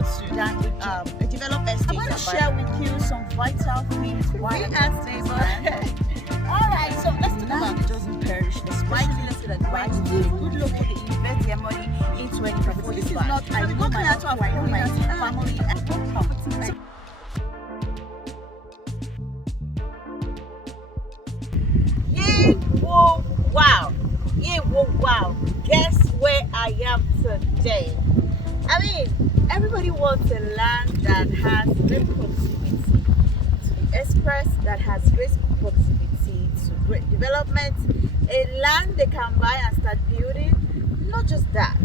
go to a developed estate. I'm going to share with you some vital things. Why as neighbor. Alright, so let's talk about it doesn't perish. Especially when it's good located, invest their money into any property. This is not I will go to our family and property. Yay, whoa, wow. Yay, whoa, wow. Guess where I am today? I mean, everybody wants a land that has great proximity to the express, that has great proximity to great development, a land they can buy and start building. Not just that.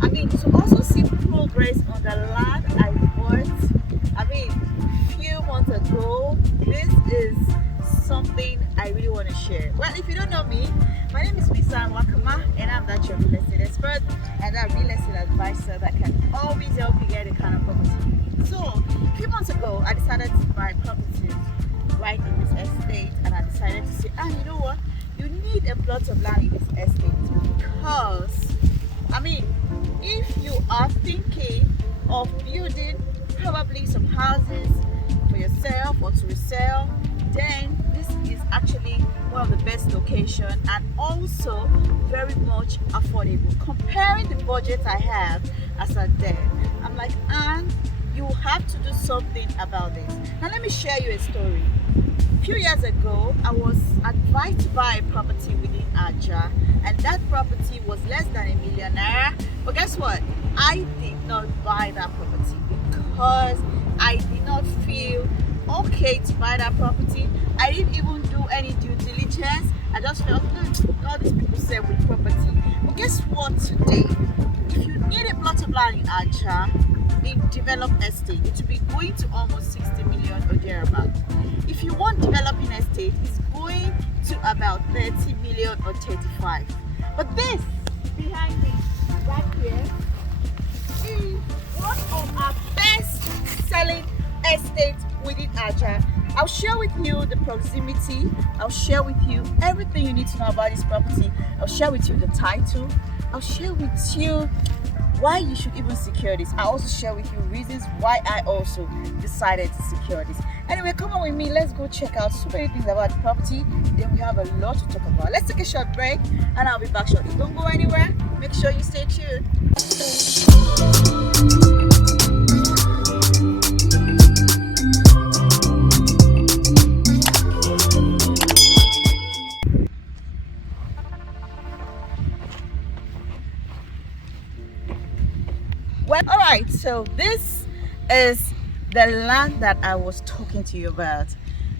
I mean, to also see progress on the land I bought. I mean, few months ago. This is something I really want to share. Well, if you don't know me, my name is Misa Wakama, and I'm that your real estate expert and that real estate advisor that can always help you get a kind of property. So, a few months ago, I decided to buy property right in this estate, and I decided to say, you know what? You need a plot of land in this estate because, I mean, if you are thinking of building probably some houses for yourself or to resell, then this is actually one of the best locations and also very much affordable. Comparing the budget I have as a then, I'm like, and you have to do something about this. Now let me share you a story. A few years ago, I was advised to buy a property within Ajah, and that property was less than ₦1 million. But guess what? I did not buy that property because I did not feel okay to buy that property. I didn't even do any due diligence. I just felt, all these people say with property. But guess what today? If you need a plot of land in Ajah, in developed estate, it will be going to almost 60 million or thereabout. If you want developing estate, it's going to about 30 million or 35. But this behind me, right here, is one of our best selling estates within Ajah. I'll share with you the proximity. I'll share with you everything you need to know about this property. I'll share with you the title. I'll share with you why you should even secure this. I'll also share with you reasons why I also decided to secure this. Anyway, come on with me. Let's go check out so many things about the property. Then we have a lot to talk about. Let's take a short break and I'll be back shortly. Don't go anywhere. Make sure you stay tuned. Well, all right, so this is the land that I was talking to you about,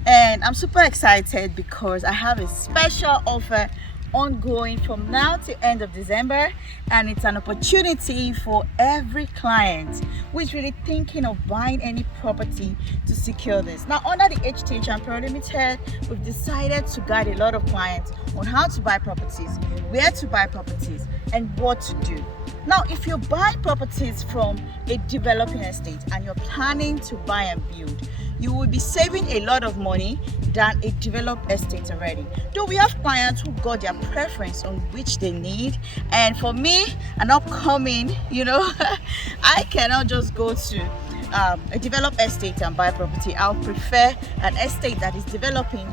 and I'm super excited because I have a special offer ongoing from now to end of December, and it's an opportunity for every client who is really thinking of buying any property to secure this. Now, under the HT Champion Limited, we've decided to guide a lot of clients on how to buy properties, where to buy properties, and what to do. Now, if you buy properties from a developing estate and you're planning to buy and build, you will be saving a lot of money than a developed estate already. Though we have clients who got their preference on which they need, and for me, an upcoming, I cannot just go to a developed estate and buy property. I'll prefer an estate that is developing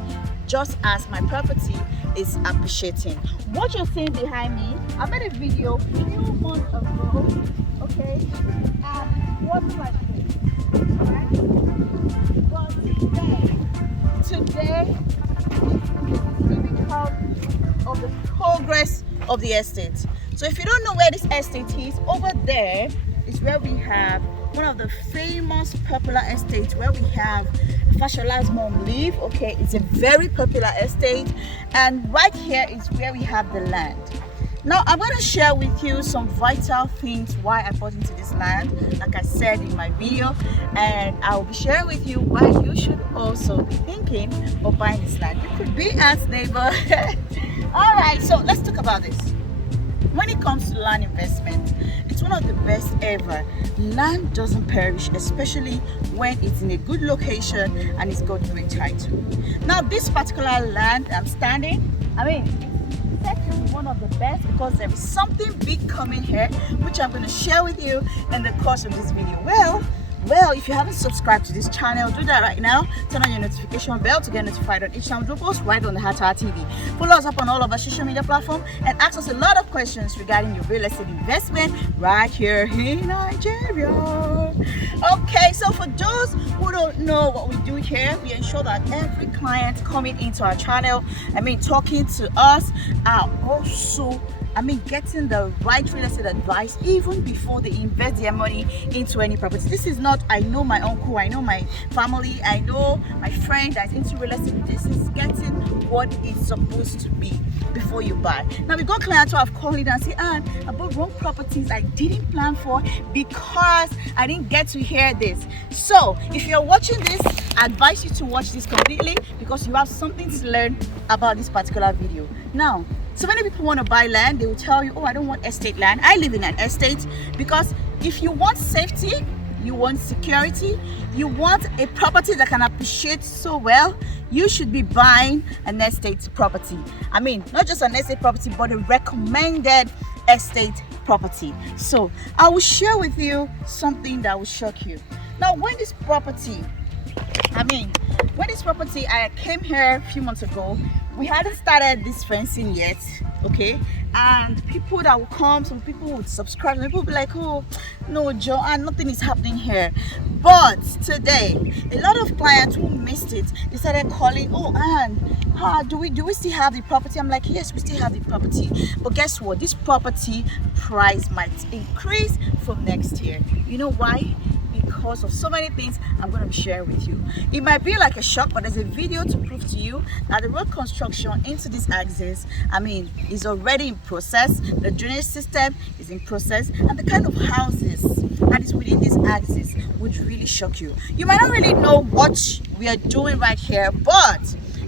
just as my property is appreciating. What you're seeing behind me, I made a video a few months ago, okay, and what's my face, right? But today is because of the progress of the estate. So if you don't know where this estate is, over there is where we have one of the famous popular estates where we have Fashola's mom live. Okay, it's a very popular estate, and right here is where we have the land. Now I'm going to share with you some vital things why I bought into this land, like I said in my video, and I'll be sharing with you why you should also be thinking of buying this land. You could be as neighbor. All right, so let's talk about this. When it comes to land investment, it's one of the best ever. Land doesn't perish, especially when it's in a good location and it's got great title. Now, this particular land I'm standing, it's said to be one one of the best because there is something big coming here, which I'm going to share with you in the course of this video. Well, if you haven't subscribed to this channel, do that right now. Turn on your notification bell to get notified on each time we post right on the Ajah TV. Follow us up on all of our social media platforms and ask us a lot of questions regarding your real estate investment right here in Nigeria. Okay, so for those who don't know what we do here, we ensure that every client coming into our channel, talking to us, are also getting the right real estate advice even before they invest their money into any property. This is not, I know my uncle, I know my family, I know my friend that's into real estate. This is getting what it's supposed to be before you buy. Now we got clients who have called in and say, I bought wrong properties I didn't plan for because I didn't get to hear this. So if you're watching this, I advise you to watch this completely because you have something to learn about this particular video. Now, so many people want to buy land, they will tell you, I don't want estate land. I live in an estate because if you want safety, you want security, you want a property that can appreciate so well, you should be buying an estate property. Not just an estate property, but a recommended estate property. So I will share with you something that will shock you. Now, when this property, I came here a few months ago, we hadn't started this fencing yet, okay? And people that would come, some people would subscribe, and people would be like, oh, no, Joanne, nothing is happening here. But today, a lot of clients who missed it, they started calling, Anne, do we still have the property? I'm like, yes, we still have the property. But guess what? This property price might increase from next year. You know why? Because of so many things I'm going to be sharing with you. It might be like a shock, but there's a video to prove to you that the road construction into this axis, is already in process. The drainage system is in process, and the kind of houses that is within this axis would really shock you. You might not really know what we are doing right here, but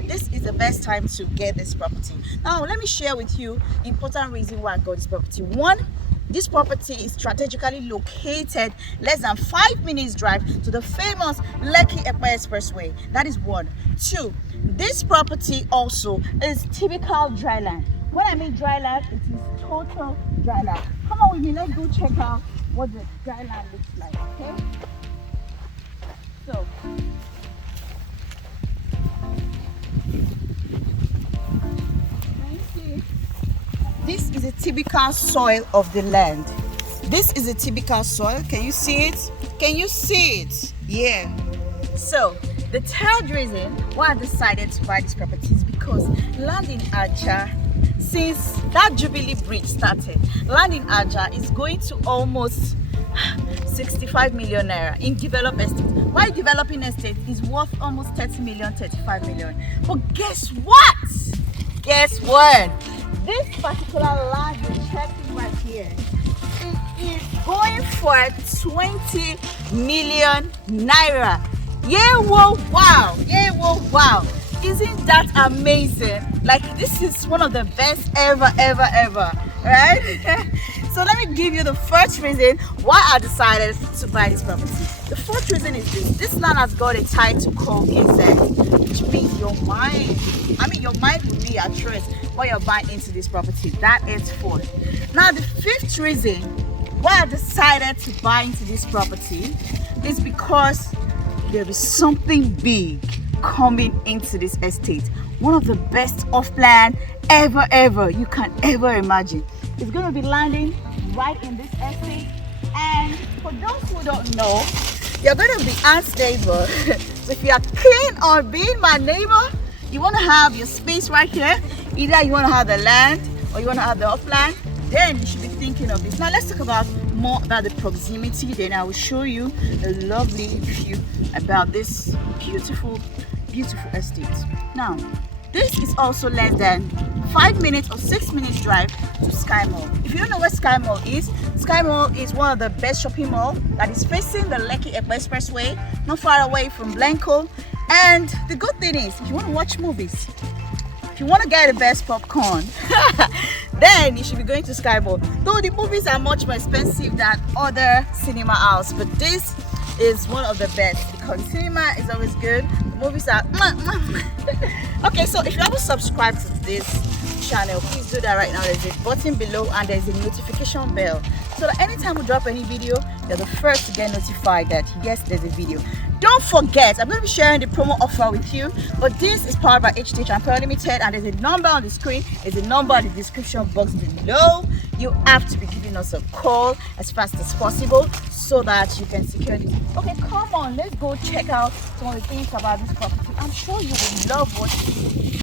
this is the best time to get this property. Now, let me share with you important reason why I got this property. One, this property is strategically located less than 5 minutes drive to the famous Lekki-epe expressway. That is one. Two, this property also is typical dry land. When I mean dry land, it is total dry land. Come on with me, let's go check out what the dry land looks like, okay? So, this is a typical soil of the land. This is a typical soil. Can you see it? Can you see it? Yeah. So the third reason why I decided to buy this property is because land in Ajah, since that Jubilee Bridge started, land in Ajah is going to almost 65 million naira in developed estate. Why developing estate is worth almost 30 million, 35 million. But guess what? Guess what? This particular land you're checking right here, it is going for 20 million naira. Yeah, whoa, wow. Yeah, whoa, wow. Isn't that amazing? Like, this is one of the best ever, right? So let me give you the first reason why I decided to buy this property. The first reason is this. This land has got a title called Gazette, which means your mind will be at rest while you're buying into this property. That is four. Now, the fifth reason why I decided to buy into this property is because there is something big coming into this estate. One of the best off-plan ever you can ever imagine. It's going to be landing right in this estate. And for those who don't know, you're going to be Aunt's neighbor. So if you are keen on being my neighbor, you want to have your space right here. Either you want to have the land or you want to have the off-land, then you should be thinking of this. Now let's talk about more about the proximity. Then I will show you a lovely view about this beautiful estate. Now, this is also less than 5 minutes or 6 minutes drive to Sky Mall. If you don't know where Sky Mall is one of the best shopping malls that is facing the Lekki-epe expressway, not far away from Blanco. And the good thing is, if you want to watch movies, if you want to get the best popcorn, then you should be going to Sky Mall. Though the movies are much more expensive than other cinema houses, but this is one of the best because the cinema is always good. The movies are okay. So if you haven't subscribed to this channel, please do that right now. There's a button below and there's a notification bell, so that anytime we drop any video, you're the first to get notified that yes, there's a video. Don't forget, I'm going to be sharing the promo offer with you, but this is powered by HT Transfer Limited, and there's a number on the screen, there's a number in the description box below. You have to be giving us a call as fast as possible so that you can secure this. Okay, come on, let's go check out some of the things about this property. I'm sure you will love what you see.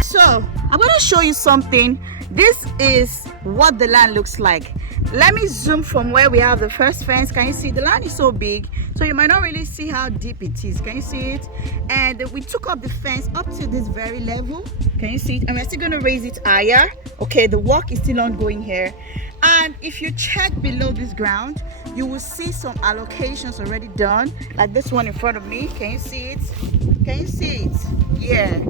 So I'm going to show you something. This is what the land looks like. Let me zoom from where we have the first fence. Can you see the land is so big, so you might not really see how deep it is. Can you see it? And we took up the fence up to this very level. Can you see it? And we're still going to raise it higher. Okay, the work is still ongoing here. And if you check below this ground, you will see some allocations already done, like this one in front of me. Can you see it? Can you see it? Yeah.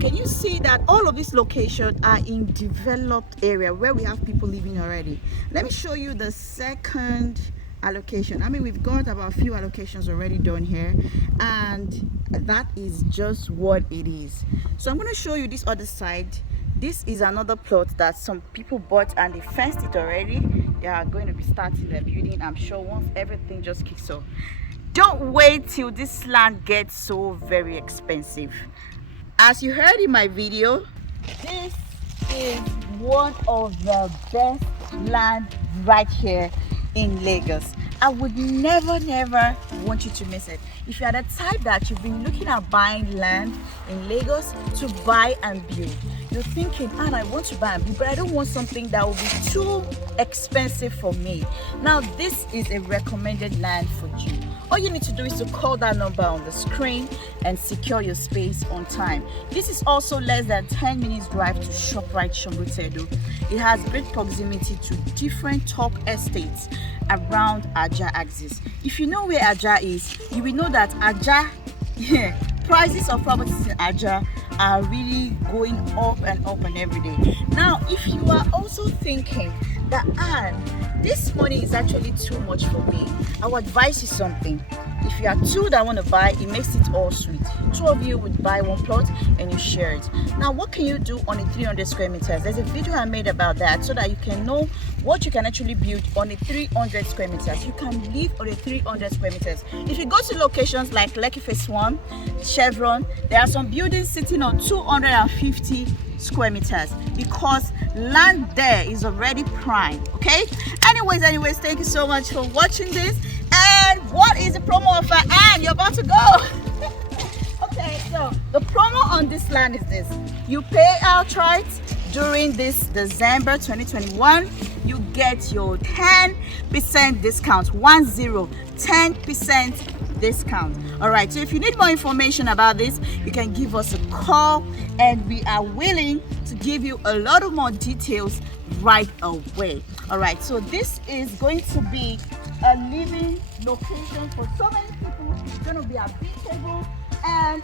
Can you see that all of these locations are in developed area where we have people living already? Let me show you the second allocation. I mean, we've got about a few allocations already done here, and that is just what it is. So I'm going to show you this other side. This is another plot that some people bought and they fenced it already. They are going to be starting their building, I'm sure, once everything just kicks off. Don't wait till this land gets so very expensive. As you heard in my video, this is one of the best land right here in Lagos. I would never want you to miss it. If you are the type that you've been looking at buying land in Lagos to buy and build, you're thinking, and I want to buy and build, but I don't want something that will be too expensive for me. Now, this is a recommended land for you. All you need to do is to call that number on the screen and secure your space on time. This is also less than 10 minutes drive to ShopRite Shombotedo. It has great proximity to different top estates around Ajah axis. If you know where Ajah is, you will know that Ajah, prices of properties in Ajah are really going up and every day. Now, if you are also thinking that this money is actually too much for me, I would advise you something. If you are two that want to buy, it makes it all sweet. Two of you would buy one plot and you share it. Now, what can you do on a 300 square meters? There's a video I made about that so that you can know what you can actually build on a 300 square meters. You can live on a 300 square meters. If you go to locations like Lekki Phase 1, Chevron, there are some buildings sitting on 250 square meters because land there is already prime. Okay, anyways, thank you so much for watching this. And what is the promo offer? And you're about to go. Okay, so the promo on this land is this: you pay outright during this December 2021, you get your 10% discount. 10% discount. All right, so if you need more information about this, you can give us a call and we are willing to give you a lot of more details right away. All right, so this is going to be a living location for so many people. It's going to be habitable, and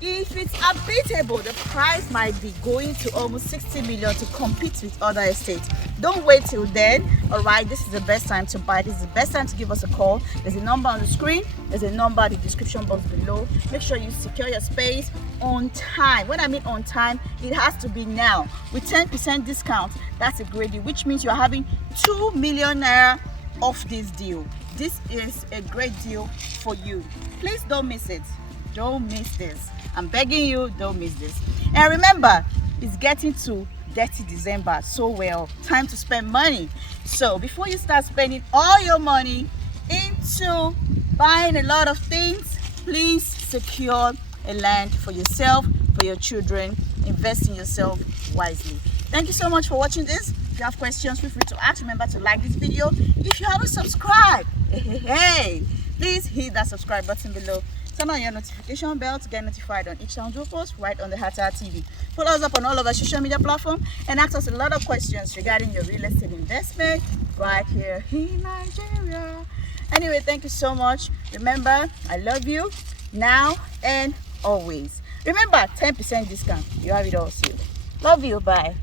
if it's habitable, the price might be going to almost 60 million to compete with other estates. Don't wait till then. All right, this is the best time to buy. This is the best time to give us a call. There's a number on the screen, there's a number in the description box below. Make sure you secure your space on time. When I mean on time, it has to be now. With 10% discount, that's a great deal, which means you're having 2 million naira off this deal. This is a great deal for you. Please don't miss it. Don't miss this. I'm begging you, don't miss this. And remember, it's getting to dirty December, so well, time to spend money. So before you start spending all your money into buying a lot of things, please secure a land for yourself, for your children. Invest in yourself wisely. Thank you so much for watching this. If you have questions, feel free to ask. Remember to like this video. If you haven't subscribed, please hit that subscribe button below. Turn on your notification bell to get notified on each time we post right on the Ajah TV. Follow us up on all of our social media platforms and ask us a lot of questions regarding your real estate investment right here in Nigeria. Anyway, thank you so much. Remember, I love you now and always. Remember, 10% discount. You have it all sealed. Love you. Bye.